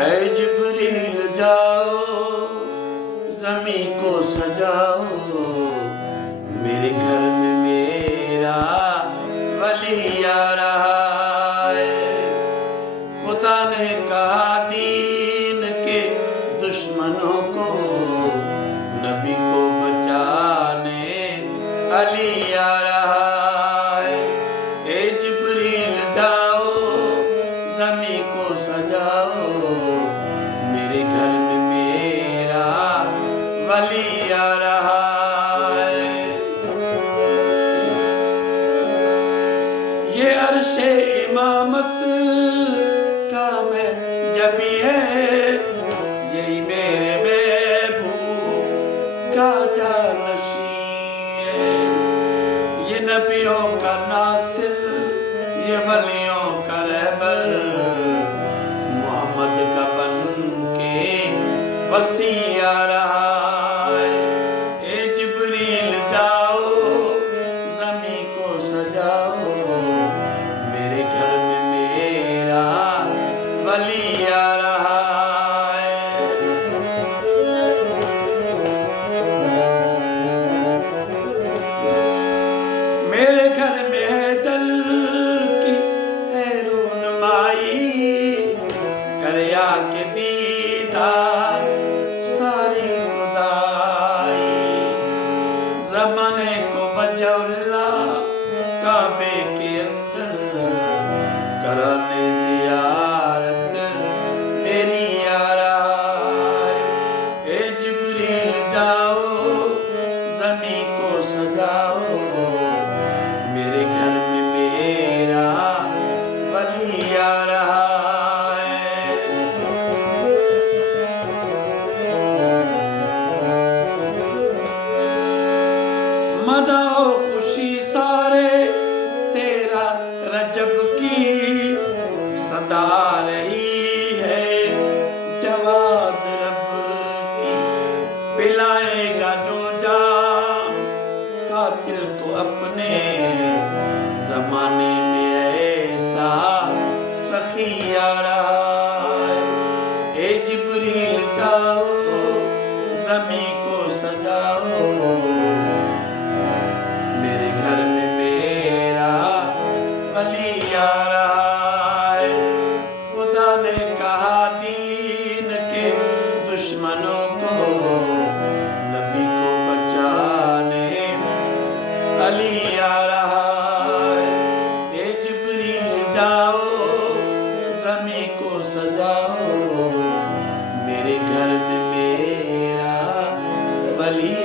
اے جبریل جاؤ زمین کو سجاؤ، میرے گھر میں میرا ولی آ رہا ہے۔ خدا نے کہا دین کے دشمنوں کو، نبی کو بچانے علی آ رہا ہے۔ اے جبریل جاؤ زمین کو سجاؤ، میرے گھر میں میرا ولی آ رہا ہے۔ یہ عرش امامت کا میں جبی ہے، یہی میرے محبوب کا جانشین ہے۔ یہ نبیوں کا ناصر، یہ ولیوں کا رہبر، محمد کا بن کے وسیع آ رہا ہے۔ اے جبریل جاؤ زمین کو سجاؤ، میرے گھر میں میرا ولی آ رہا ہے۔ میرے گھر میں حیدر کی ہے رونمائی، کرے آ کے دیدار ساری خدائی، زمانے کو وجہ اللہ کعبے کے اندر، کرانے زیارت میری آ رہا ہے۔ اے جبریل جاؤ زمین کو سجاؤ، میرے گھر میں میرا ولی آ رہا ہے۔ مناؤ خوشی سارے تیرا رجب کی، صدا آ رہی ہے جواد رب کی، پلائے گا جو جام قاتل کو اپنے، زمانے میں ایسا سخی آ رہا ہے۔ اے جبریل جاؤ زمین کو سجاؤ، میرے گھر میں میرا ولی آ رہا ہے۔ خدا نے کہا دین کے دشمنوں کو، نبی کو بچانے علی آ رہا ہے۔ اے جبریل جاؤ زمین کو سجاؤ، میرے گھر میں میرا ولی